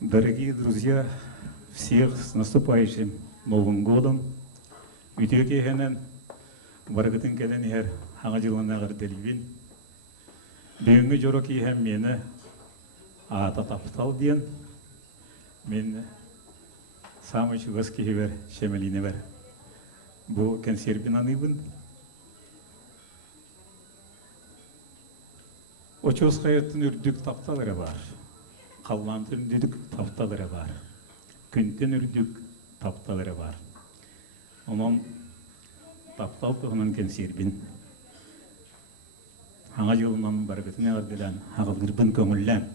Дорогие друзья, всех с наступающим Новым годом! Үтеке хенен баргытын келен хер хаңа жылынагыр делбин. Бүгүнкү жорок иһем мени ата таптал диен. Мен самый чугас кихибер шемелине бер. Бу консервин аныбын. Очос кайыттын үрдүк тапталары бар. Калмантын үрдүк тапталары бар. Күнтен үрдүк тапталары бар. Онон таптал туһунан консервин. Хаңа жылынан баргытын ардылан хагылгырбын көңүллән.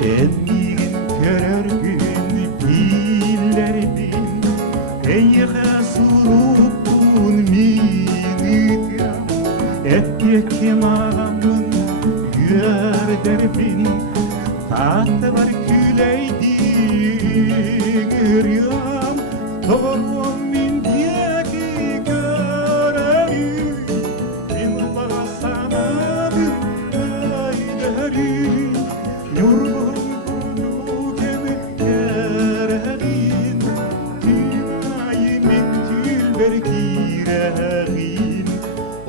Enniğin körör gün billerinin Eyğe surupun minidiyam Ettekin ağamın yörderbin Tahta var küleydi görüyorum Torum min diyeki görürüm Min bağsanadım öydürüm Yorgun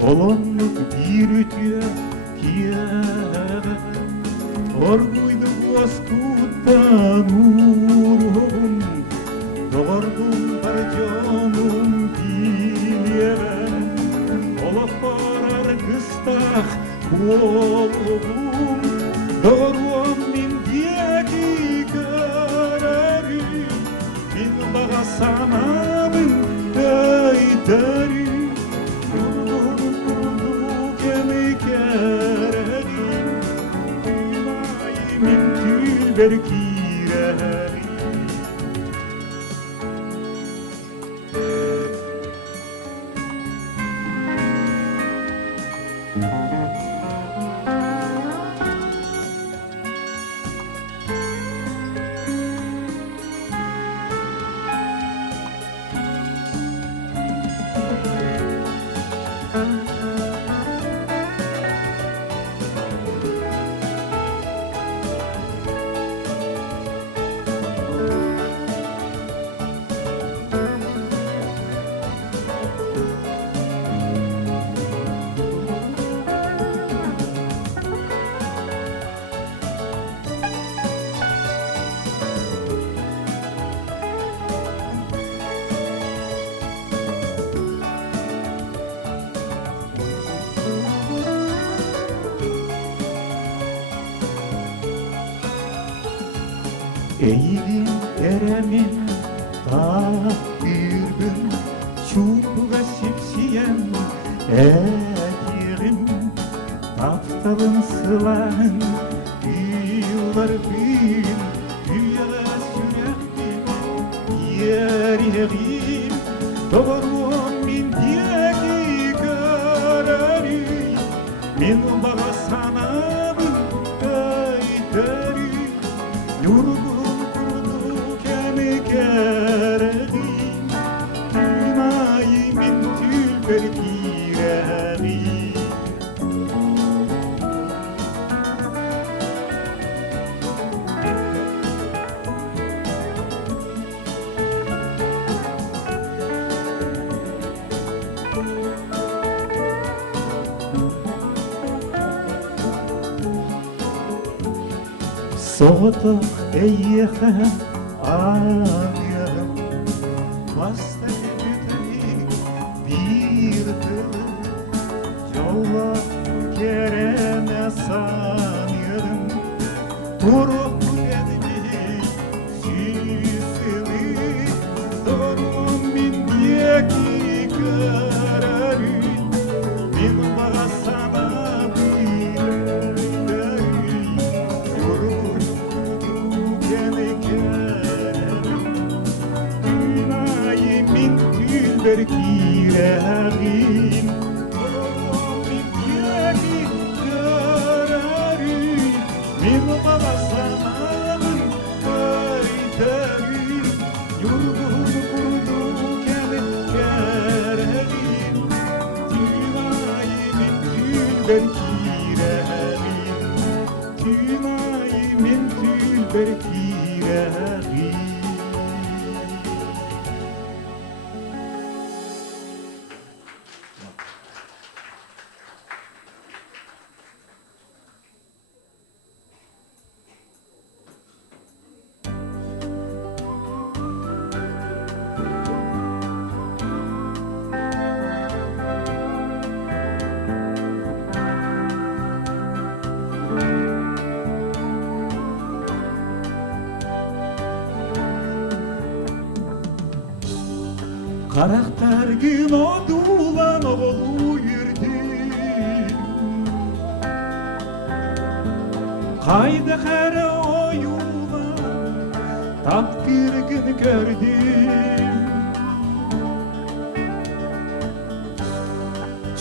Olonluk bir ütüye kiyere Orguydu bozkuttan uğrum Doğurdum var canım dilyere Olak barar kıstak oğlum Doğruam min diye ki görürüm Min bağa sanamın öyderim Berkireri Eğilin eremin takdirdim Çubuğa sipsiyen etirim Taptalın sılanın yıllar bin Dünya sürektim yer yerim Doğru min diyeki görürüm Min bağa sanamın öyderim Yorgun Kereğim, dünyayımın tülberkireğim Soğutuk eyyeğe ağrıyorum Bastı bütünik bir tır Yolla kereme sanıyordum. Turup edimi sisili Donum min yeki kararı Min bağa sana bilirleri Yurur kene kerim Dünyayı min tülber kireğim Donum min yeki kararı Min bağa sana bilirleri Yurur kene kerim Dünyayı min tülber kireğim Dünyayı min tülber kireğim Karaktergin odulan oğlu yürüdüm Kaydı her oyuna tap bir gün gördüm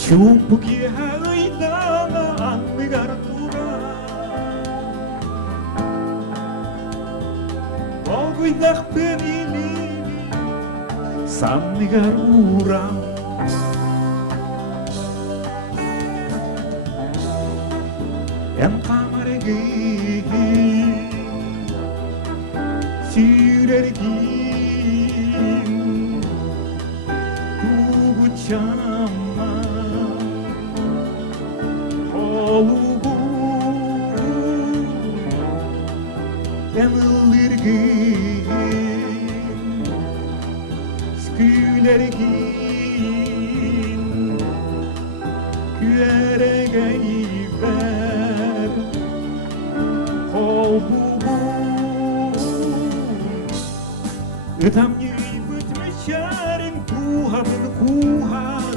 Çubuk yaydana anlıgar dura Oğuydak benili Sannigar uram En kamaregi Sürergin Tuğu çama Olugu Emilirgin Gülergin Güere geyber Kolbuğum Ötam yeri bütmüşerin Kuhabın kuhar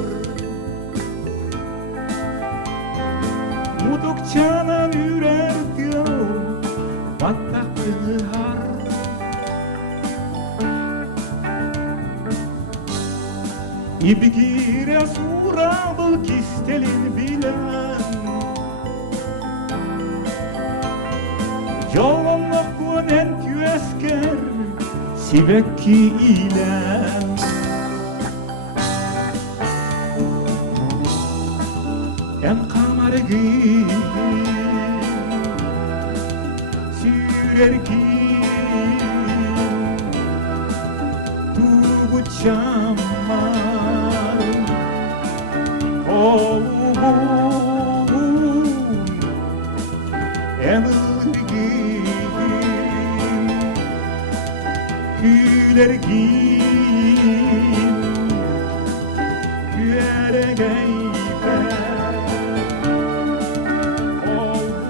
Muduk çanan ürerdiyor Battaqını har İbgire surabıl kistelin bilen Yolunluk konen tüesker Sibekki ilen En kamargin Sürergin Tuğu çamma Oğlum Emilgin Gülergin Güere geyber Oğlum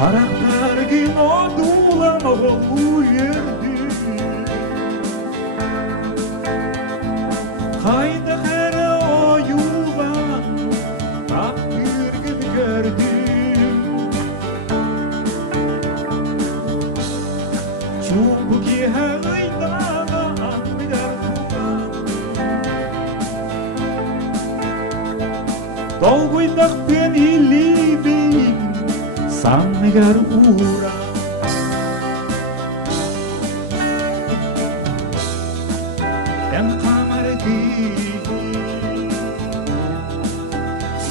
Karaktergin odulan oğlu yerdi Kaydı her oyulan Tap bir gün gördüm Çubuk yaydana anlıgar turan Dolguydak ben ilibim Sannigar ura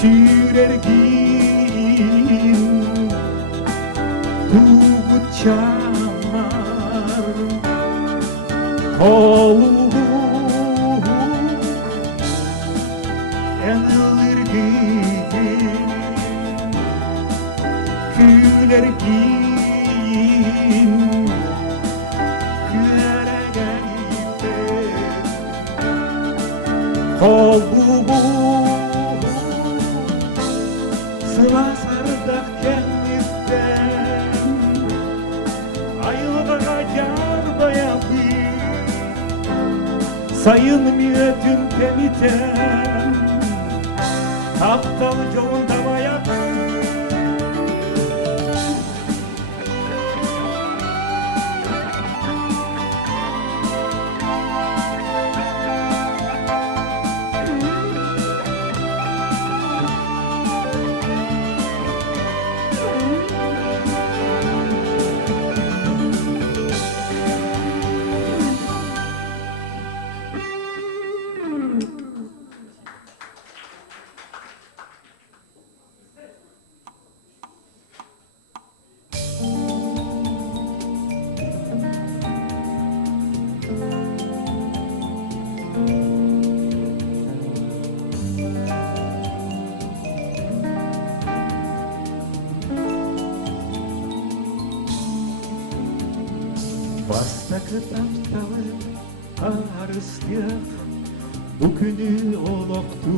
sürergin Tuğut çamar Kolu Enilirgin Gülergin Güleregeyde Kolu Sıvasardak kendimden Ayılgaga yarda yapayım Sayın müeddin temiten Aptal yolunda bayatım Bastaki taptalı ağrıstıyaq Bu günü oloktu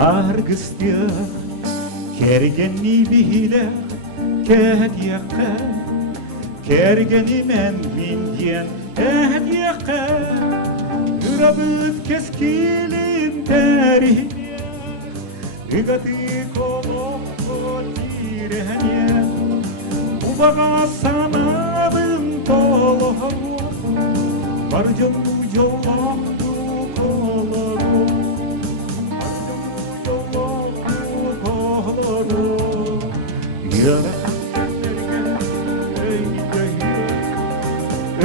ağrgıstıyaq Kergenni bihile kehediyaqqa Kergeni men mindiyen ehdiyaqqa Ürabıt keskilim terihine Igati kolokko tireheniye Ubaga sanabın toloharu Barcamı yolaktu kolaru Barcamı yolaktu kolaru Yara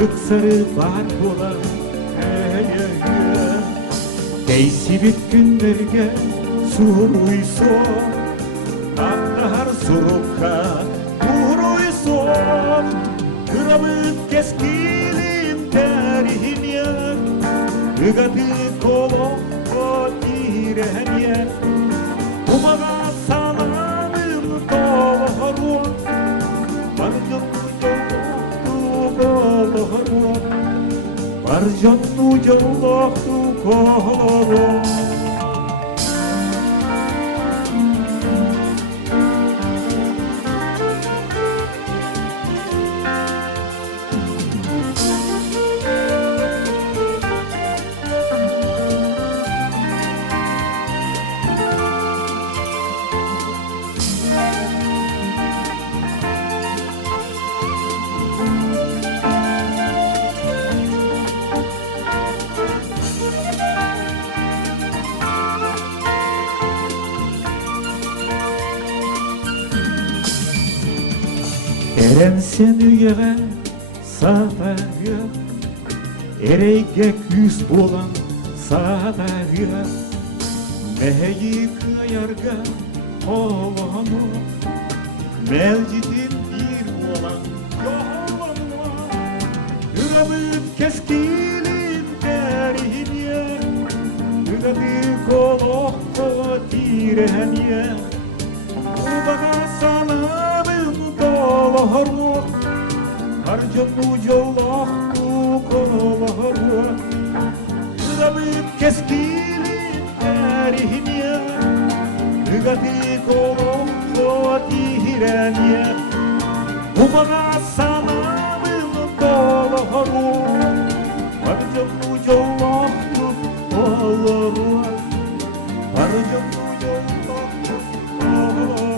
Iksarı var bulan Değsibik günlerge suruyso Aktar surukka Uruyso Kırabıt keskilim tarihin yer Igatı kolokko tiren yer Umaga salamın toloharu Barcamı yolaktu kolaru Barcamı yolaktu kolaru Eren sen üyege sadağı Ereyge küs bolan sadağı Meheyi kıyarga olanu Melcidin bir olan yolanu Ürabıt keskilim terihin yer Ügadi kolokko tiren yer Ubaga sanabın toloharu Barcamı yolaktu kolaru Ürabıt keskilim terihin yer Ügadi kolokko tiren yer Ubaga sanabın toloharu Barcamı yolaktu kolaru Barcamı yolaktu kolaru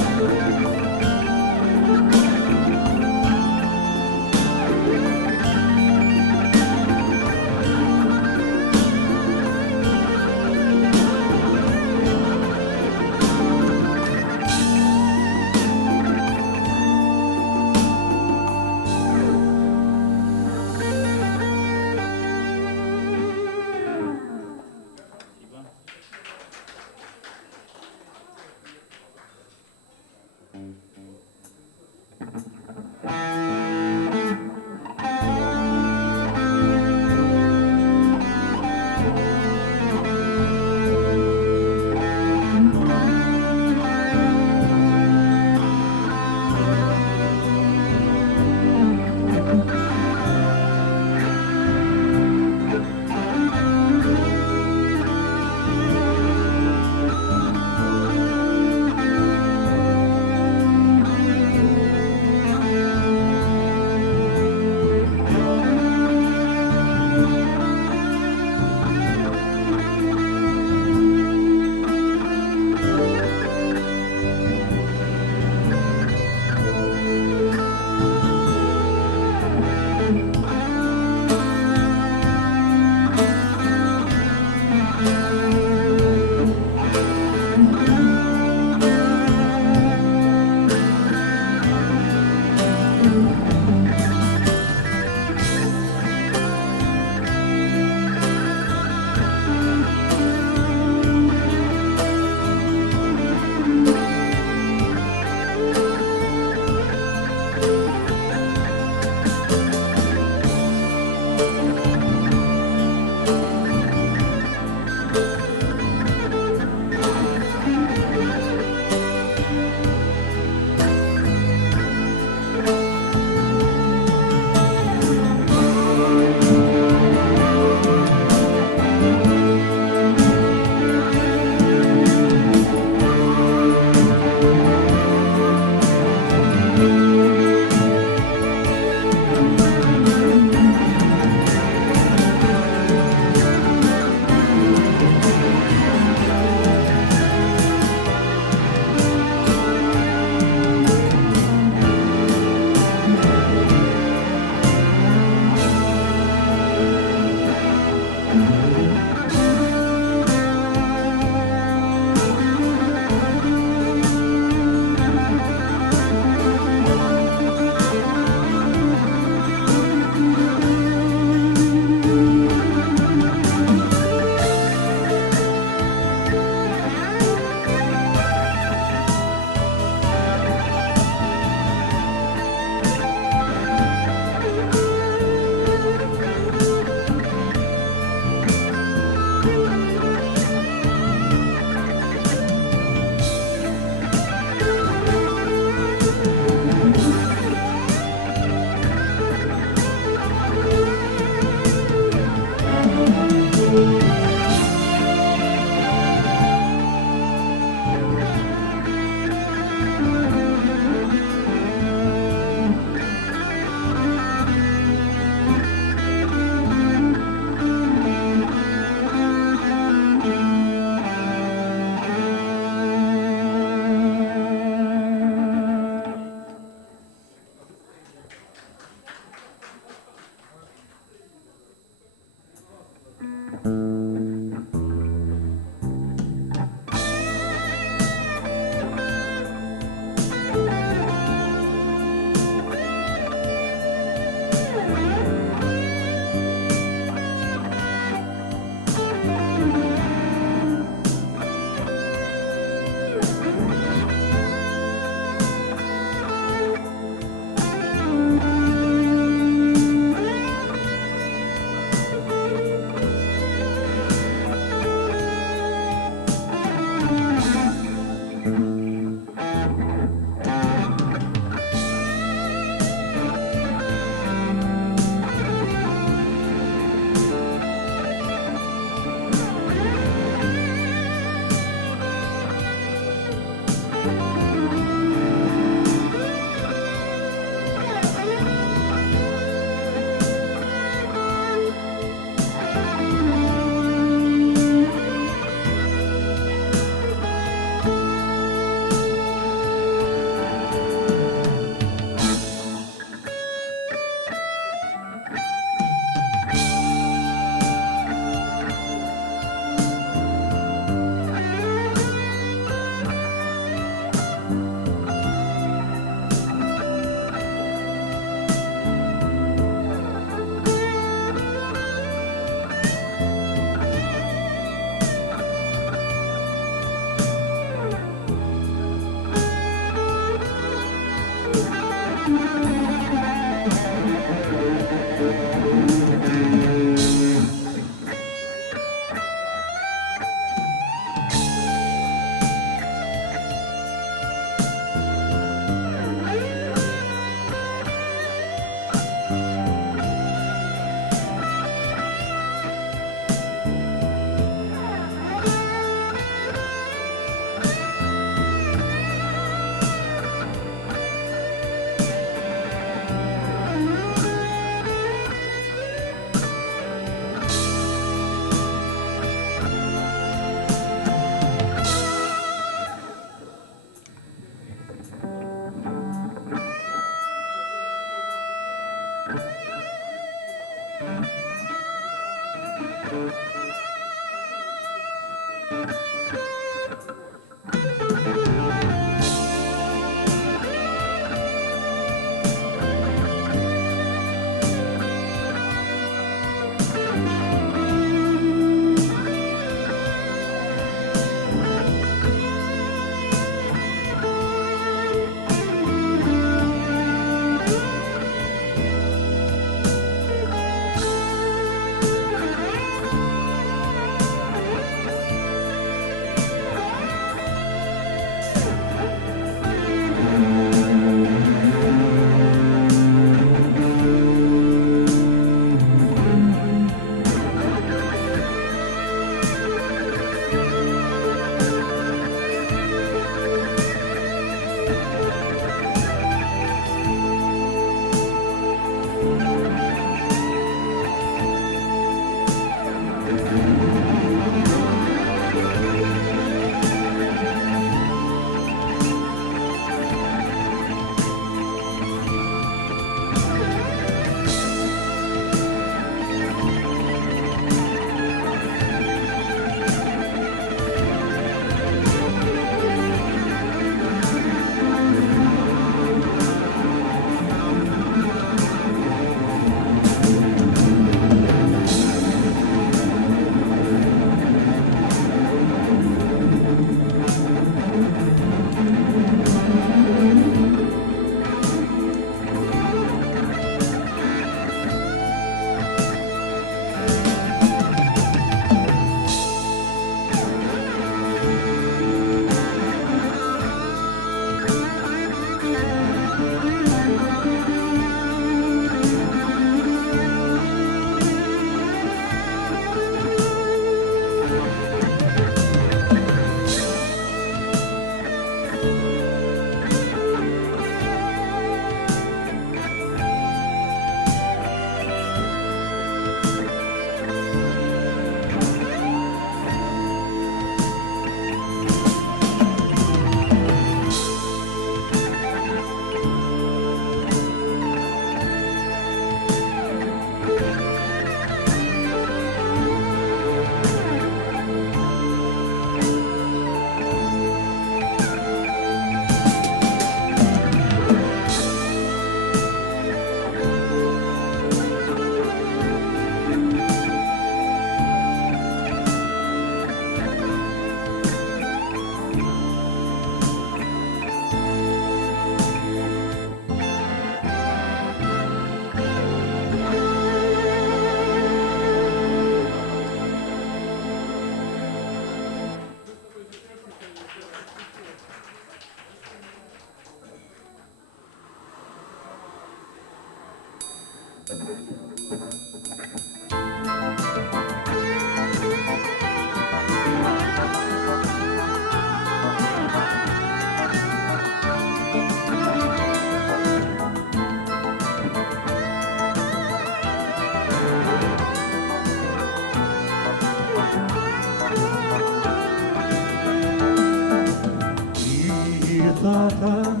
Dağdan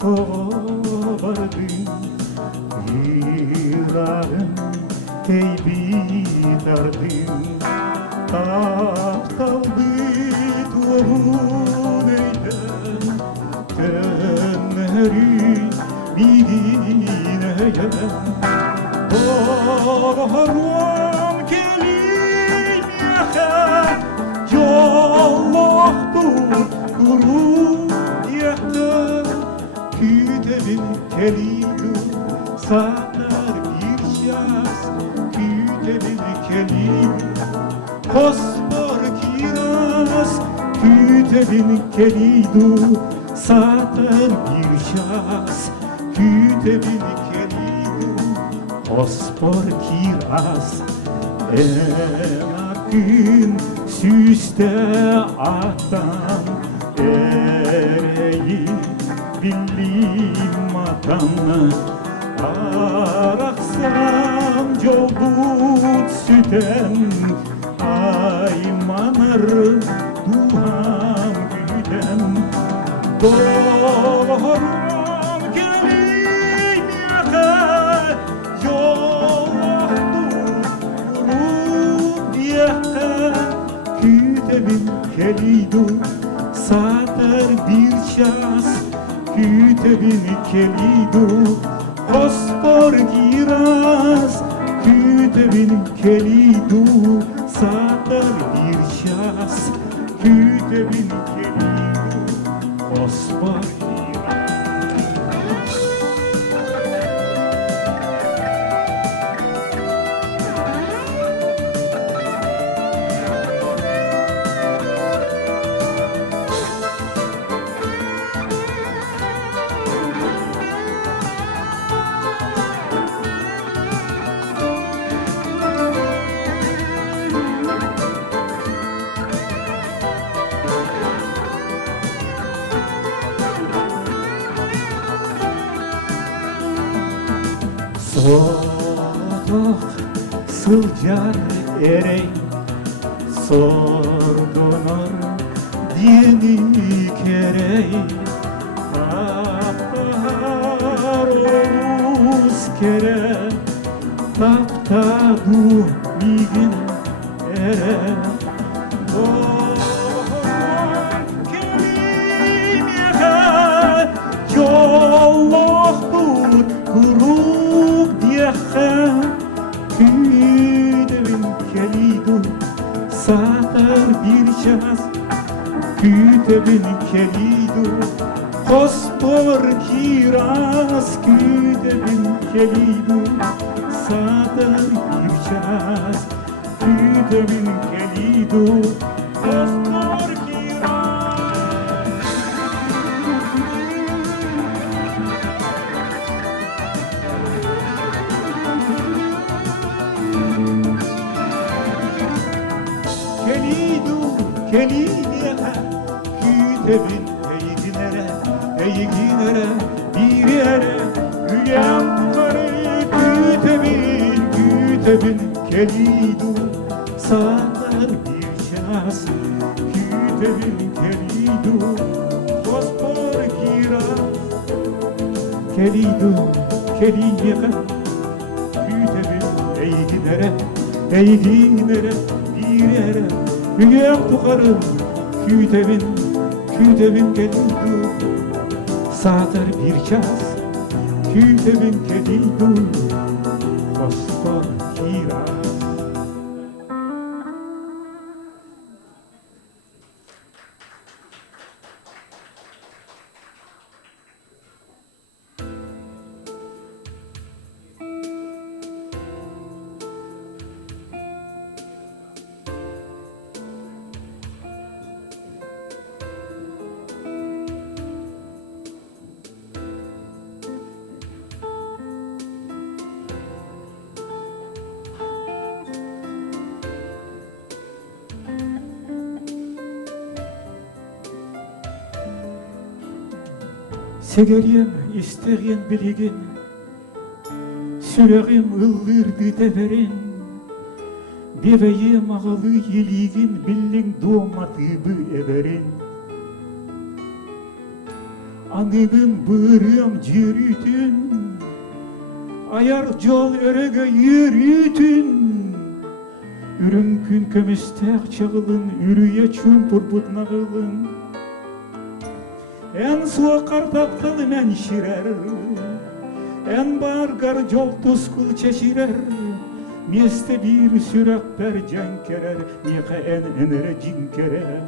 kovardın yırağın ey bitardın Aptal bir tuğun eylem Tenleri midineye Doğrum kelim yakar Yolluhtur gurur Kütebin kelidu satar bir şahs Kütebin kelidu Kosmor kiraz Kütebin kelidu satar bir şahs Kütebin kelidu Kosmor kiraz Akın süste atan ereği billim atanı Araksam cobut süten aymanarım duham güden Doğrum gelin yakar yolluhtur vurup yakar Kütebin kelidu satar bir şahs Kütebin kelidu Kospor kiraz Kütebin kelidu satar bir şahs Kütebin kelidu Kospor kiraz Sorduk sılcar erey Sordunur yeni kerey Taptar oluz kere Taptadu migin ere Kelim yakar Yolluhtur grup diyekha Kütebin kelidu satar bir şahs Kütebin kelidu Kospor kiraz Kütebin kelidu satar bir şahs Kütebin kelidu Kospor kiraz Kelidu kelidiyete Kütebin eğginere bir yere Hülyam tutarı Kütebin kelidu satar bir şahs Kütebin kelidu Kospor kiraz Kelidu kelidiyete Kütebin eğginere bir yere Hülyam tutarı Kütebin kelidu satar bir şahs Kütebin kelidu Kospor kiraz Segeriyem istegen bilegen, süregim ıllırdı teberen, bebeyim ağılı yeligin billing doğmatıbı eberen. Anıbın bığırım yürütün, ayar yol örege yürütün. Ürünkün kömestek çağılın, ürüye çumpur butnağılın. En soğuk kartaptalı men şirer, en bargar yol tuskul çeşirer. Meste bir sürek per cankerer, mihe en enere cinkerer.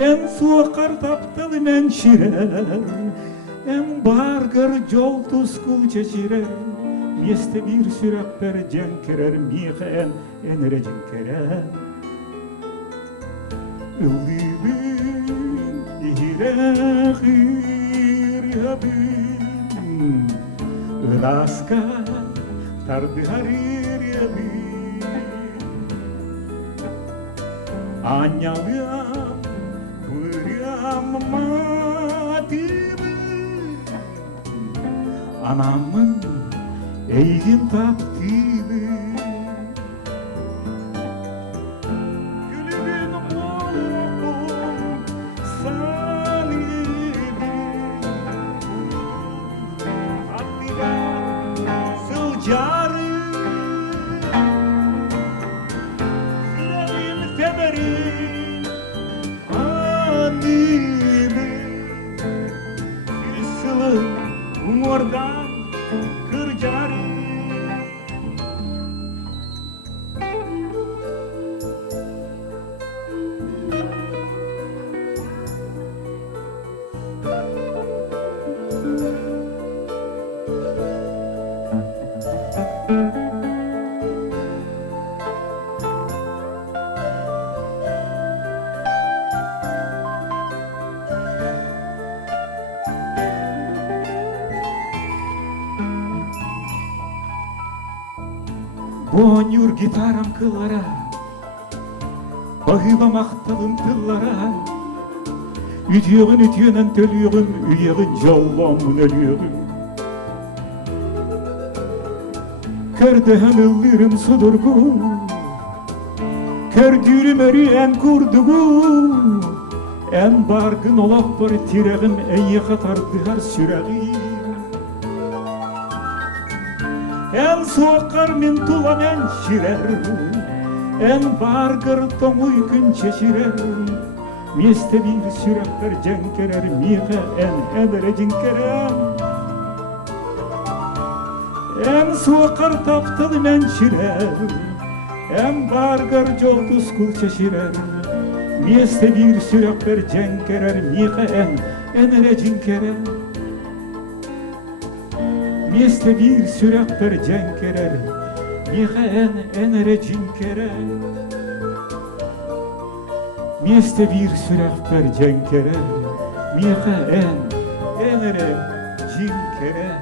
En soğuk kartaptalı men şirer, en bargar yol tuskul çeşirer. Meste bir sürek per cankerer, mihe en enere cinkerer. Ildibin ihirehir yabin, ılaska tardı harir yabin. Anyalıyam, bırıyam matibin, anamın eygin taptibin. Umurdan kırcarı. Bonjur gitaram kıllara, bahıba maktalım tıllara. Ütüyün ütüyünen tölüyün, üyeğin jallamın ölüyün. Kerdehen ıllırım sudurgu, kerdürüm örüyen kurdugu. En bargın olak var tireğim, en yakatar dihar süreğim. En soğukar min tulan en şirer, en bargır tomuy gün çeşirer. Meste bir sürekler cenkerer, mihe en edere cinkerem. En soğukar taptalı men şirer, en bargır yol tuskul çeşirer. Meste bir sürekler cenkerer, mihe en edere cinkerem. Meste bir sürek per cenkerer, mihe en enere cinkerer. Meste bir sürek per cenkerer, mihe en enere cinkerer.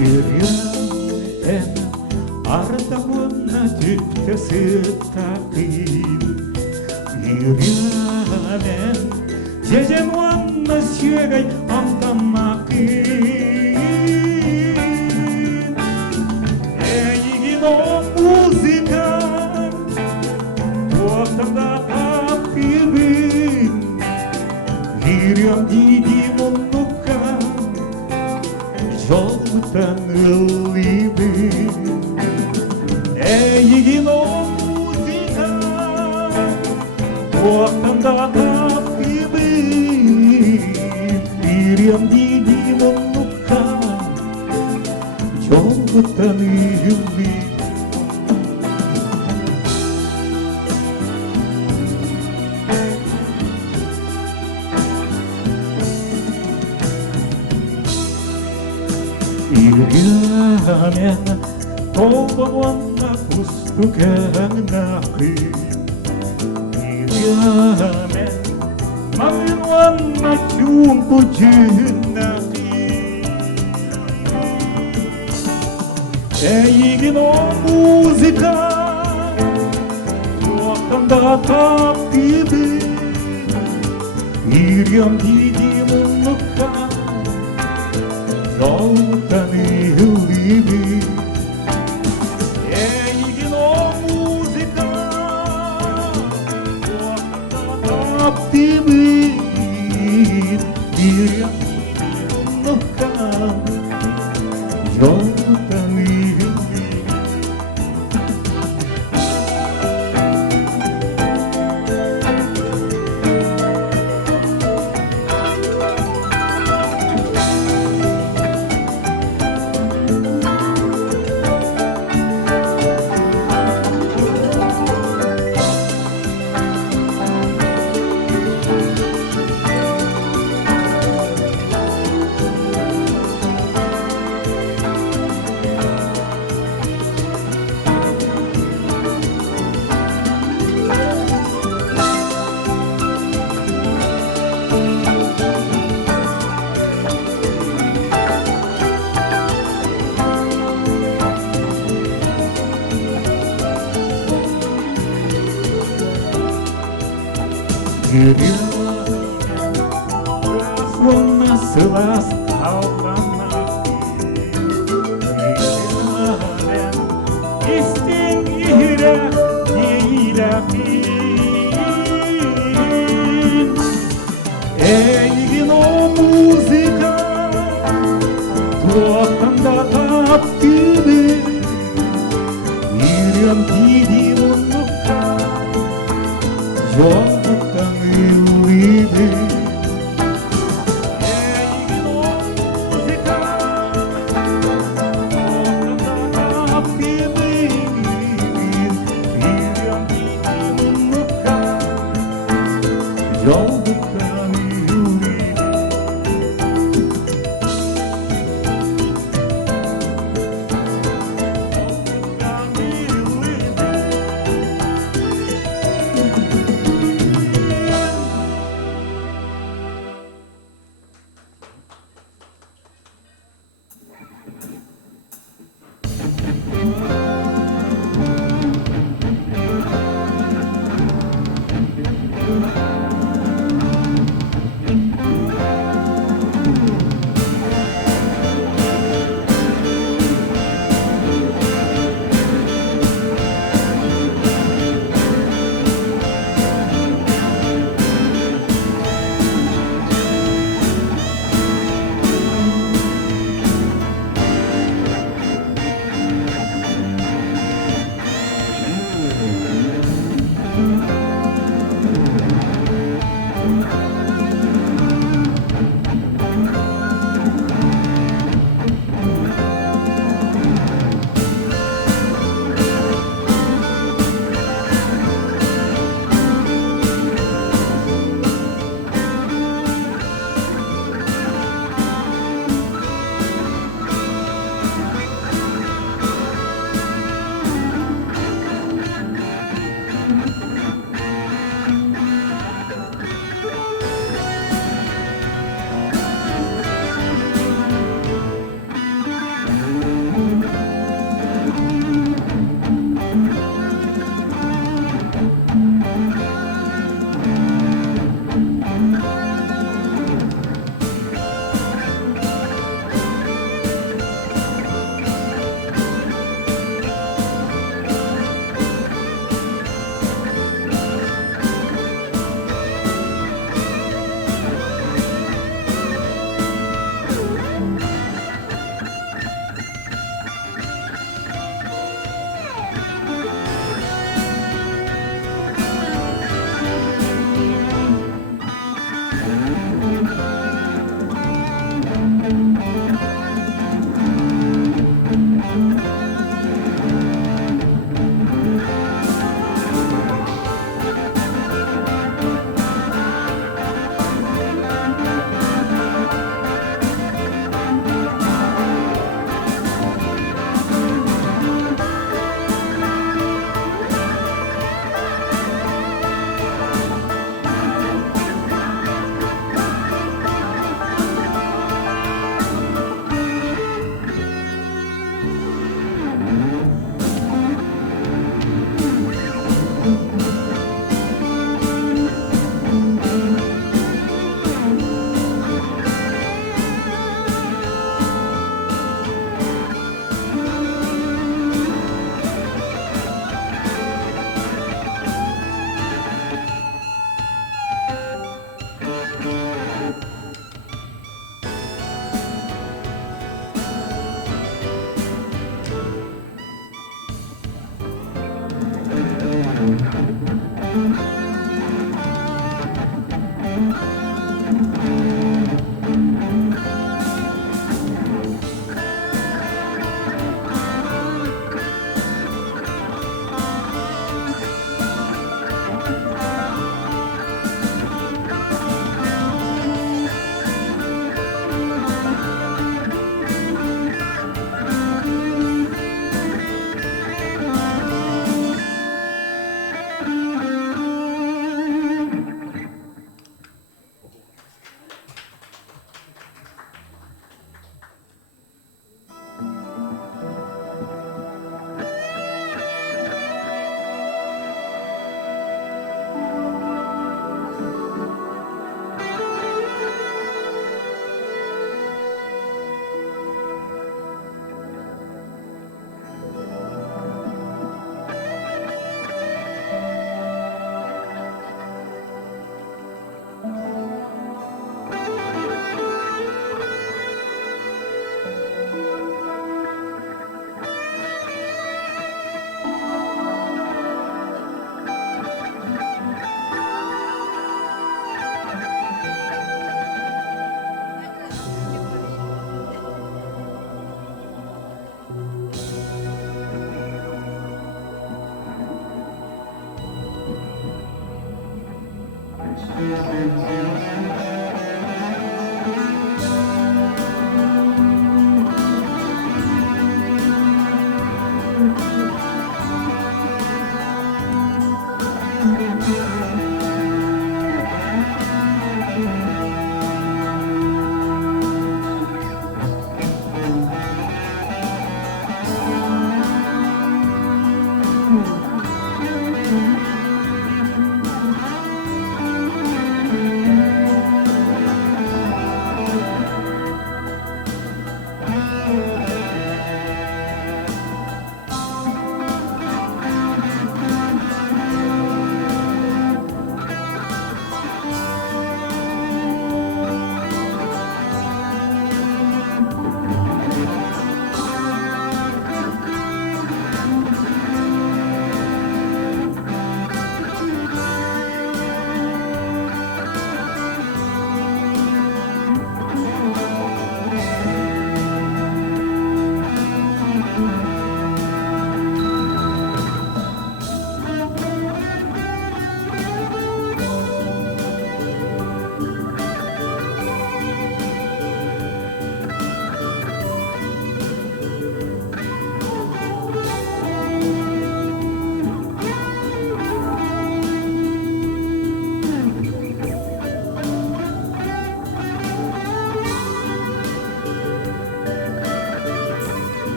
Yürüyen ardamına tüptesi takil. Yürüyen cecem vanna süregay antamakil. Eygin o müzika ortamda tapibin. Yürüyen didim onnuka yoldan ıllibin. Eygin o müzika ortamda tapibin. Yürüyen didim onnuka yoldan ıllibin. Yürüyen tolban Pustukan naki Iriamen Maminwan matyung pujin naki Eğin o muzika Tuakanda tapibi Iriam didim unukka Zoltan ihlibi Optimin bir yanılkan yoldan iyi Словно сылас қалғана Естен ері нейләпін Әйгін о музыка Туаққанда таптыбы Ирем дидим ұныққа Жолдықтан үлібі Yoldan yürüyüp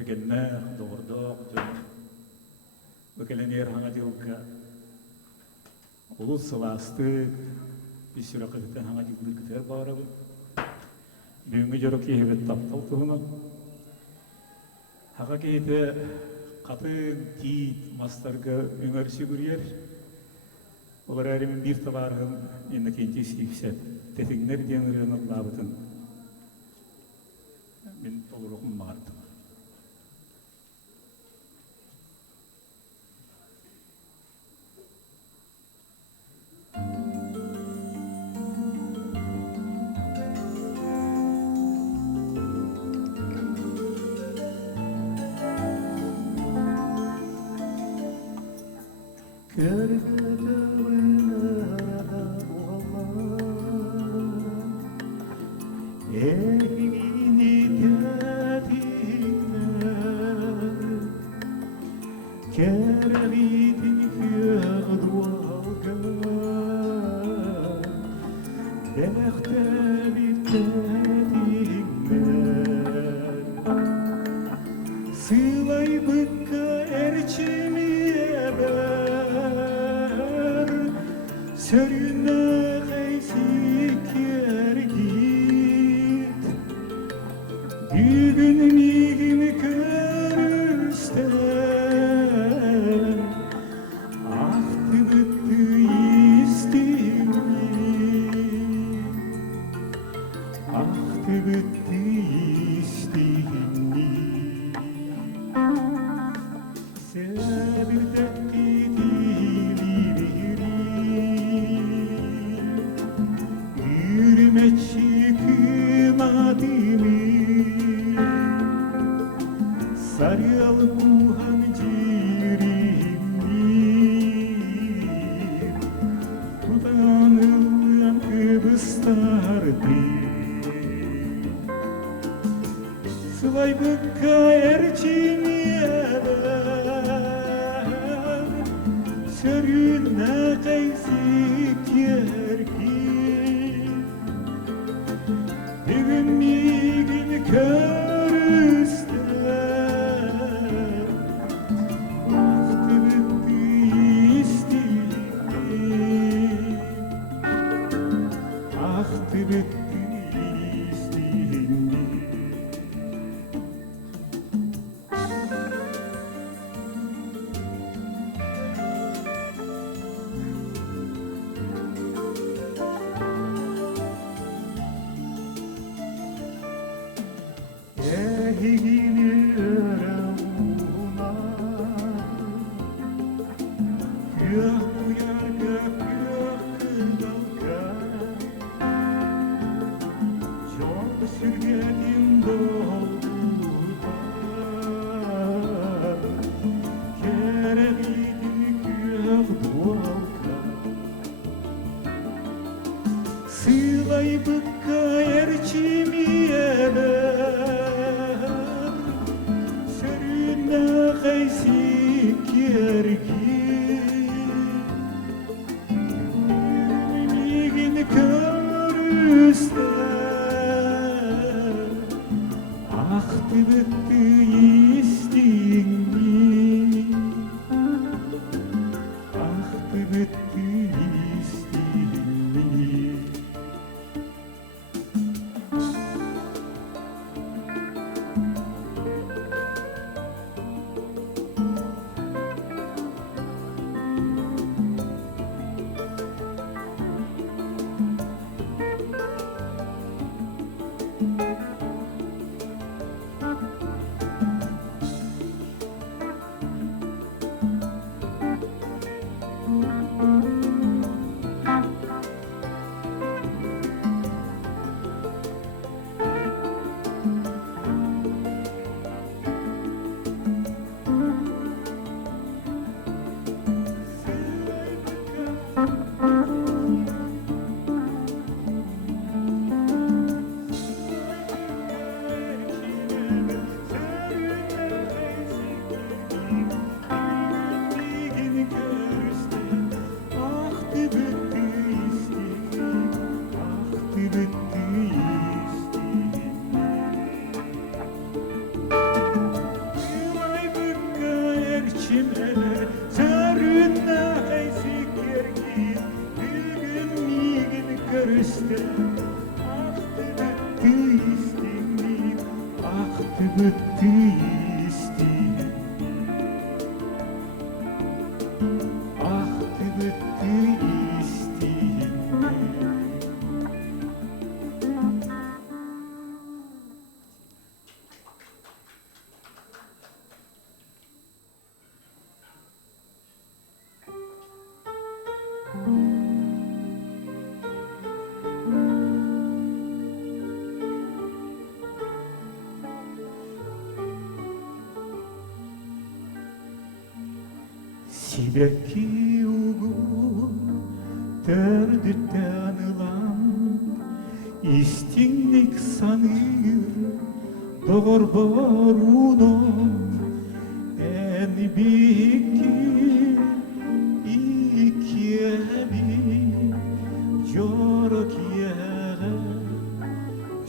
bergenna doğurduk jok. Bakelen yer hanga jokka. Ulus savastık. Bir süre kıhtan hanga jokka kıtar bağırabı. Büyüngü jorok yehbet taptal tuğunu. Haka kehite katı tiit mastarga ünger siguriyer. Olar erimin bir tabarın indi kenci sifset. Tetikler diyen ırığının labıtın. Ben tolurukum mağardım. Sılay bıkka erçimiye ber Sörüne geysik yer git Düğün migimi körüsten Ahtı bıttı istimi Ahtı bıttı istimi Sarıl kuhan cirimni Tutanılan kıbıstardı Sılay bıkka erçimiye ben Sörüne geysik yerki Düğün migin körüsten Sılay bıkka erçimiye ben Sörüne geysik yergi Migin körüsten Ahtı bıttı istinni Ahtı bıttı istinni Çileki uğur derditten ılan İstinlik sanır doğur borunum En büyük iki evi Jorok yere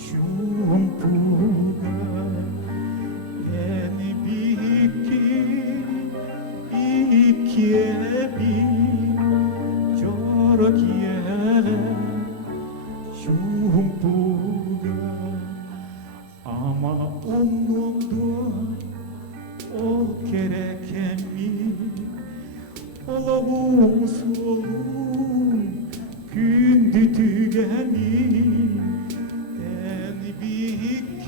çumpuga En büyük iki evi Jorok yere çumpuga Ama onundu o gereken mi Olavum solum gündü tügeni En büyük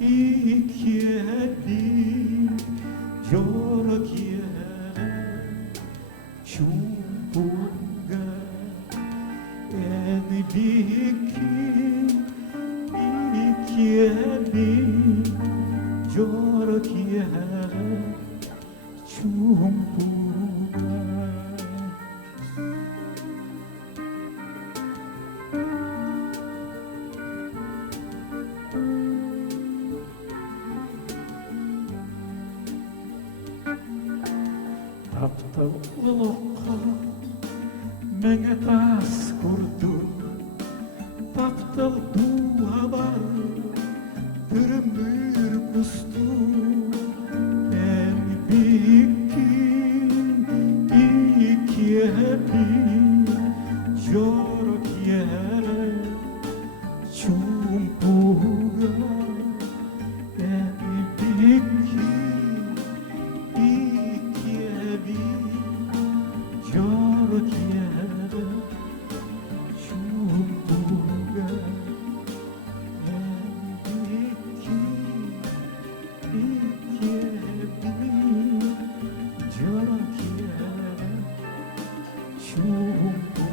iki evi Jorok yere çumpuga En büyük iki evi Jorok yere çumpuga Taptavlılıkka mene tas kurdu Taptav duha var dırmır kustu En büyük iki evi Jorok yere çumpuga En büyük iki evi Jorok yere çumpuga En büyük iki evi Jorok yere çumpuga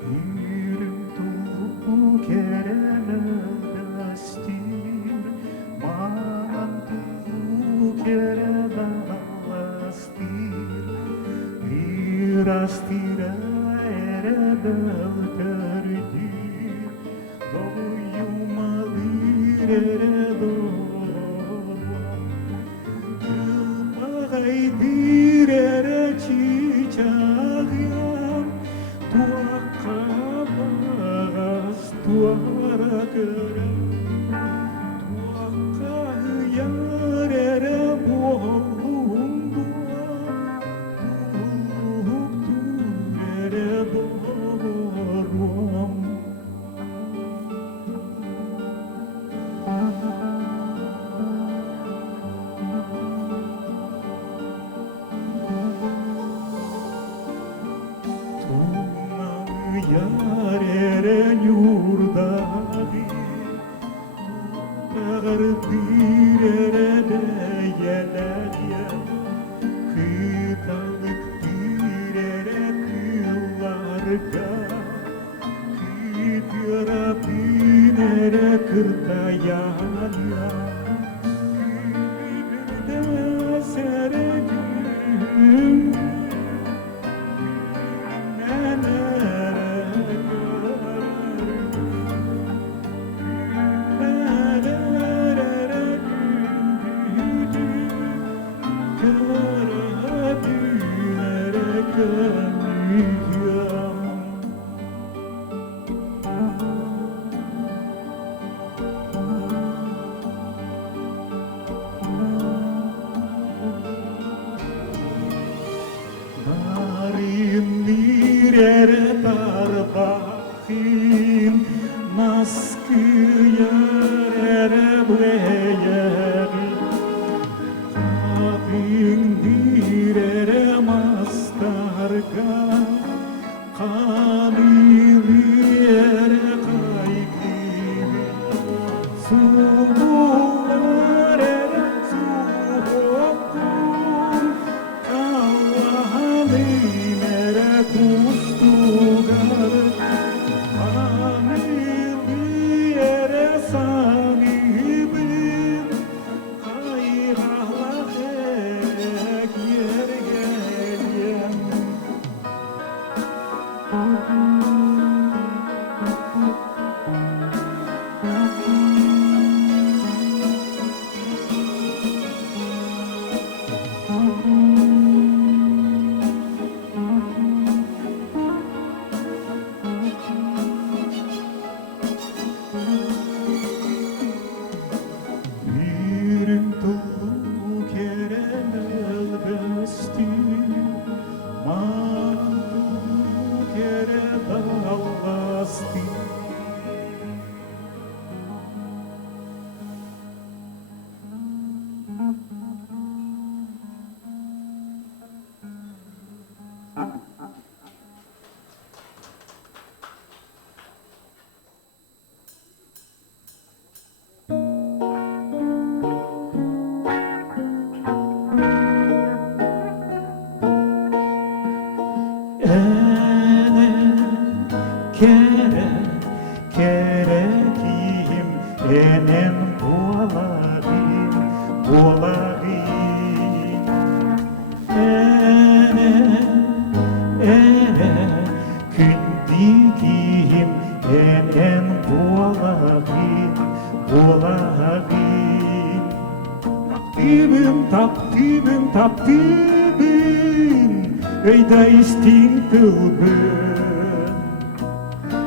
Yürüm dolu keremestir Man dolu keremelastir Virastira erebelterdir Doyumalir eredorvan Yılmağaydır ere çiçeğim Tuakka bağız tuara görem Tuakka hıyar ere boğulum Tuğluk tuğ ere doğurum Yar eren yurdadır Ağırdır erede yelerye Kıtalıktır ere kıllarga Kıt yarabın ere kırtayalya Gülde seredim Kerekim enen bolagim ene kündigim enen bolagim taptibim öyda istin tılbın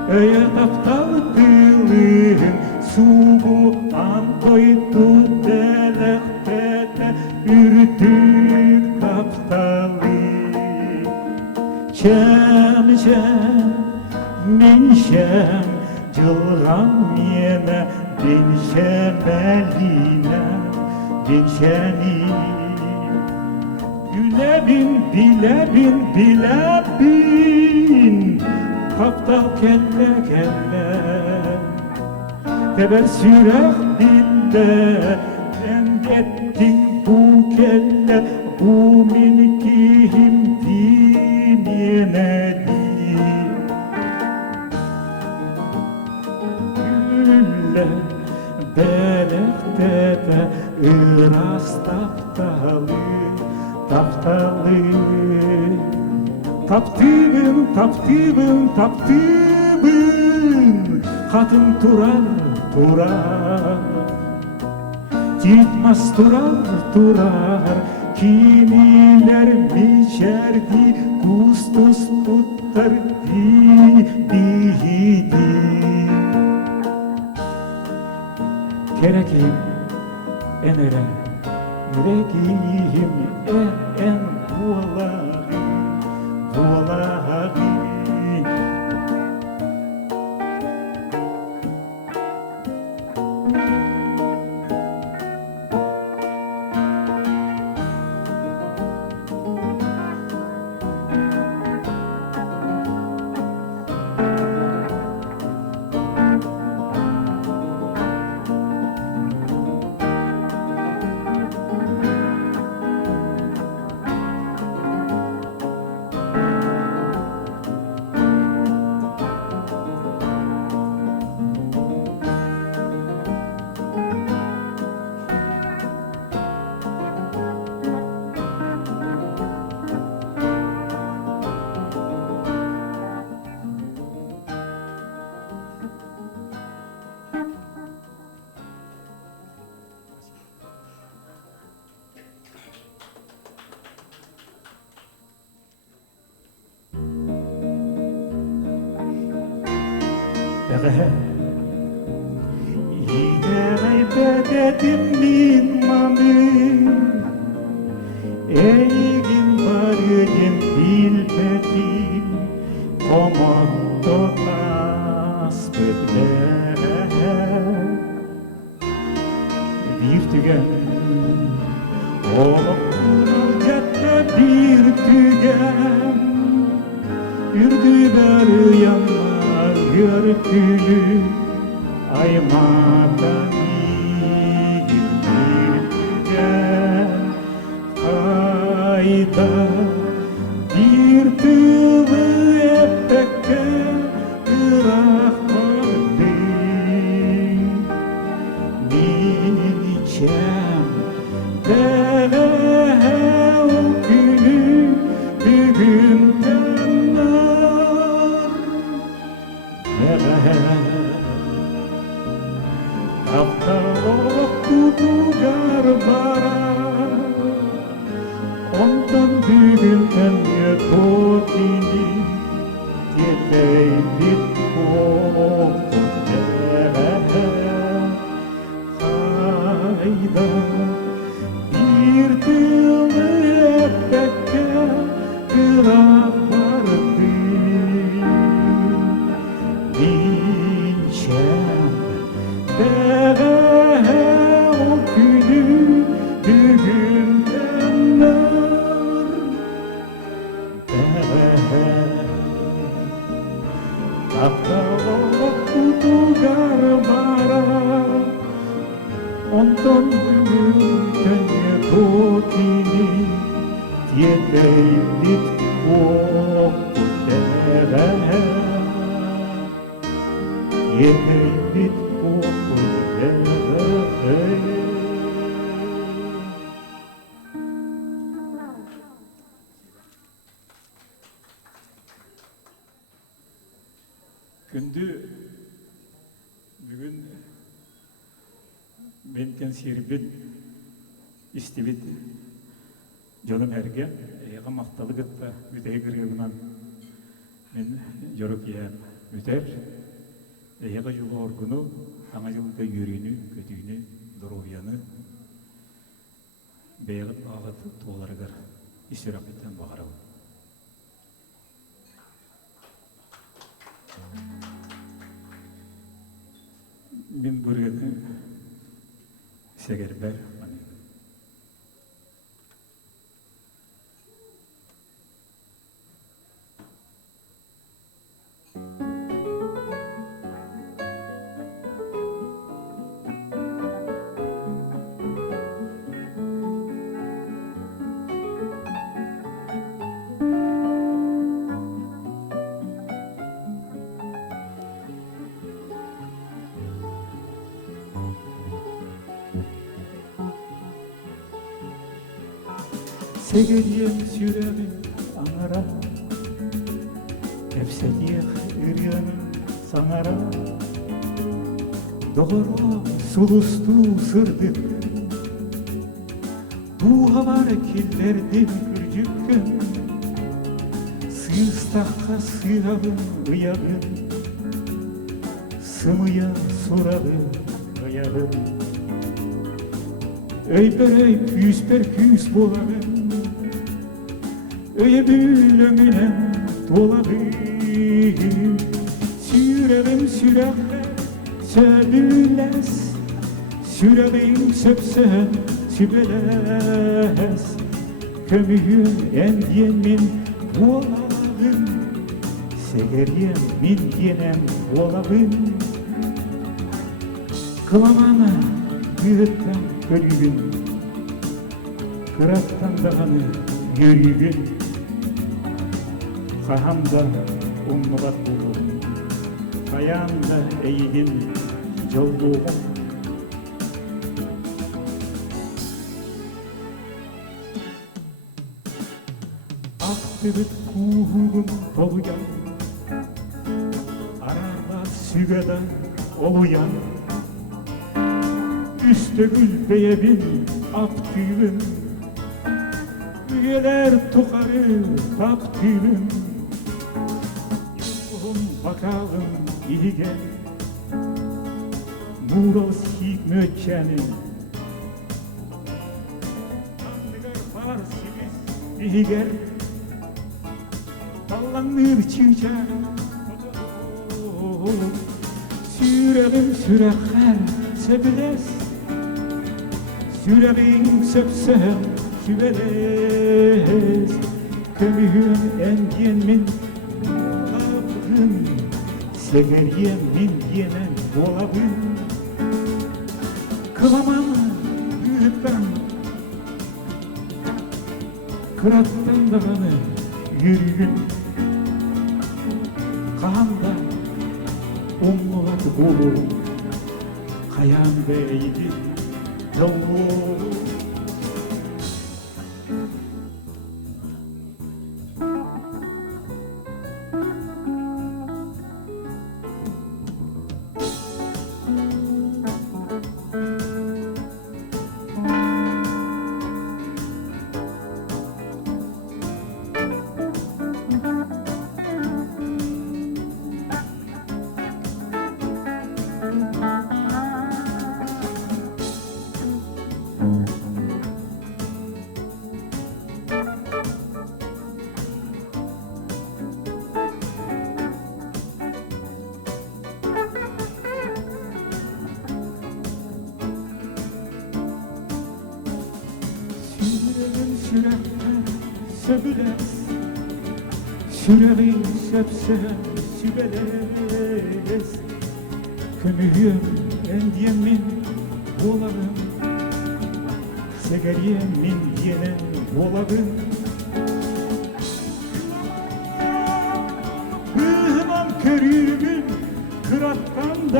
öya taptal tılın sugu antoytu delektete ürtük taptalı Şem menşem cılgam yene ben şemeline ben şeni bilebin kaptal kelle teber sürek dille endettin bu kelle bu minkihim dinyenedi gülle belektete ıras taptalı taptibim katın turar gitmez turar kimiler biçerdi kustus tutar dihidi kerekim enere yüreğim en bualağı İderay bededim min mami Eygin barıgin bilmedim Komotto nas bögle Bir tügen Olup kurulcette bir tügen Ürdü barı yanlar Yörtülü aymadan bir tügen Kayda bir tılı epekke ırak vardı Niçem dele o günü bugünden nar Kaptalok kutugar bara Ondan büyülten yetotini Yeteylit kokuttere Hayda bir tılı epekke kırak vardı Linçem deve o günü bugünden nar Deve kaptalok kutugar bara Ondan bugünden yetotini Yeteylit kokuttere Yemeğit oğlum Gündü bugün benten sirbit istibit canım herge maktalı gıtta müteye gırgınan men joruk yer müter yaga jugu orgunu ana yılda yürüyünü kötüyünü duruyanı beyagıt ağatı toğlarıgar istirapitten bağırau. Min burgını segerber Segeriyem süremi anara Hepsediyek üryanım sanara Doğru sulustu sırdık Bu havar killerdim kürcükkün Sığıstakka sığavın ıyağın Sımıya soralım ayağın Öyper küsper küs bolavın Öye bülümüne dolabım Sürelim sürelim söbüles Sürelim söpsön sübeles Kömüğün endiyemin dolabım Segeriyem min yenem dolabım Kılamana büyütten körügün Kırattan dağını yürügün Kahamda ummugat buldum Kayağımda eğilim yolluğum Aktıbıt kuğum toluyan Ararla sügada oluyan Üste gül beyebin aptığım Üyeler tukarı taptığım Bakalım iyi gel Muros hikmetçeni Tanrıgar farsimiz iyi gel Tallanır çiçek Sürelim sürekler sebiles Sürelim söpsem sübeles Kömüğün endiyemin Segeriyem min yenem dolabım Kılamam büyütmem Kırattan dağını yürüyün Kahamda ummulat olur Kayağımda eğdi yolluğum Söbüles, sürelim söpse sübeles Kömüğüm endiyemin bolarım Segeriyemin yenen bolarım Hıhmam körüğün kırattan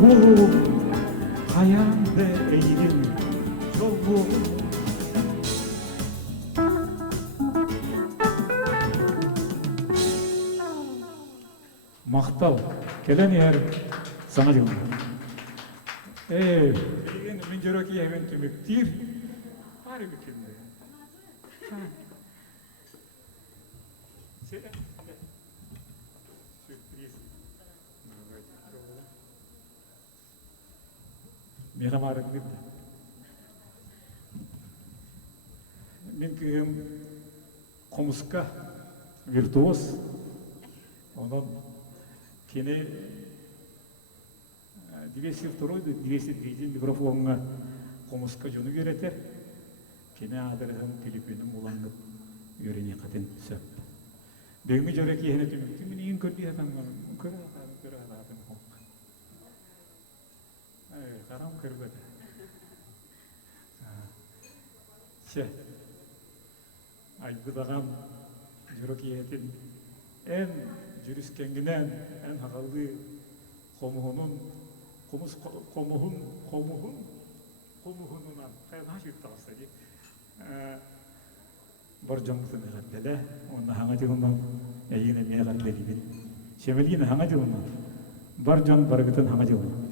kulum kayanda eğilim yolu. Maqtal kelen yer sana diyorum.Egen min jorok yemen tümüktir. Var bükümde. Sürpriz. Mega marık bir. Min kıyım komuska virtuos. Ondan kene 202 203 микрофонга комуска жonu үйрөтер. Кене адырым телефонум улангып үйрөне катын сөп. Бегми жөрөк ехне түмүктү мен эң көрдү атам көрө атам. Карам көрбөдү. Че. Айбыдагам жөрөк ехтин эн жүрүскенгинен эн хагалды комуунун komuhunundan kaydan şirtağısı diye bar jamutun gadele onda hangi ondan yine ne gadele gibi şemelgin hangi ondan bar jam bargatan hangi ondan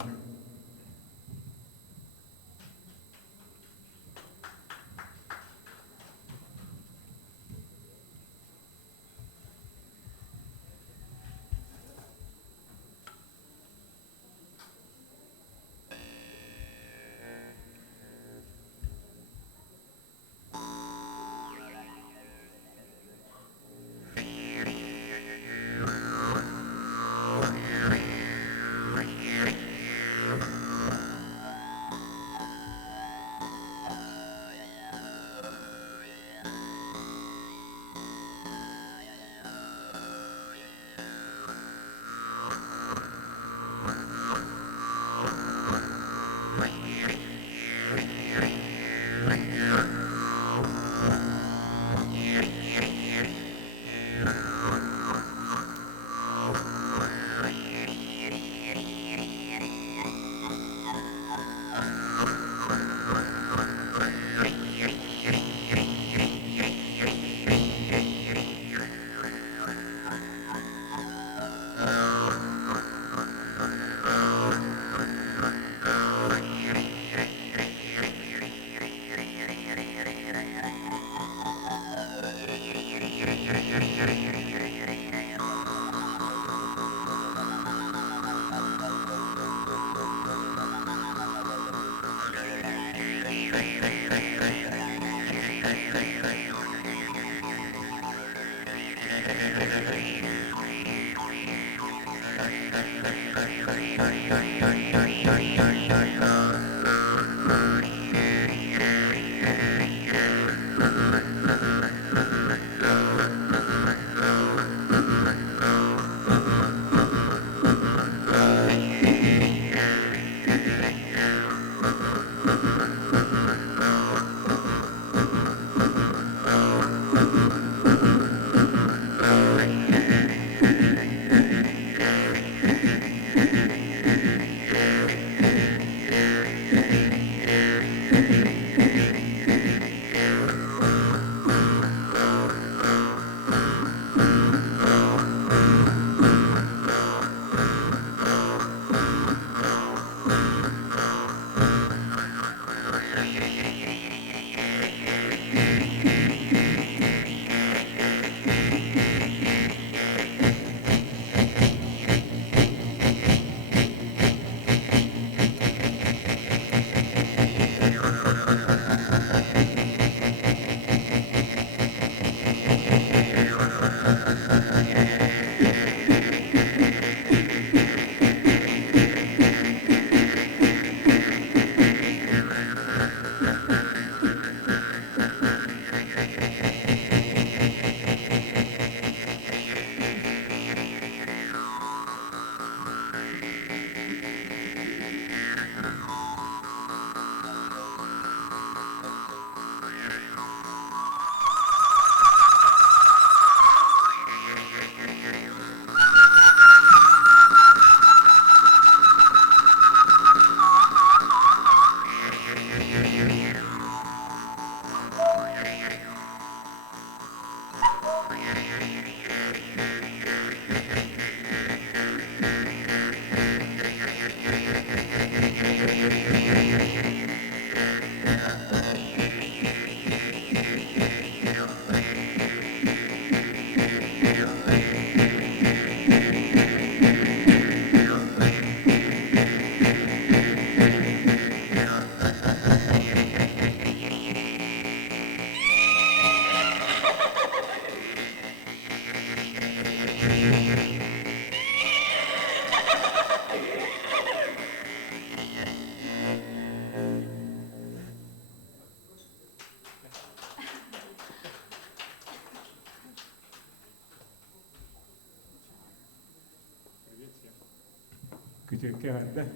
Күтекке анда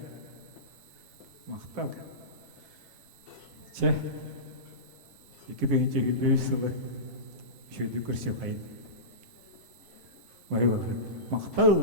мақтал. Че, 2025 жылы шөйді көрсе қайын. Мақпал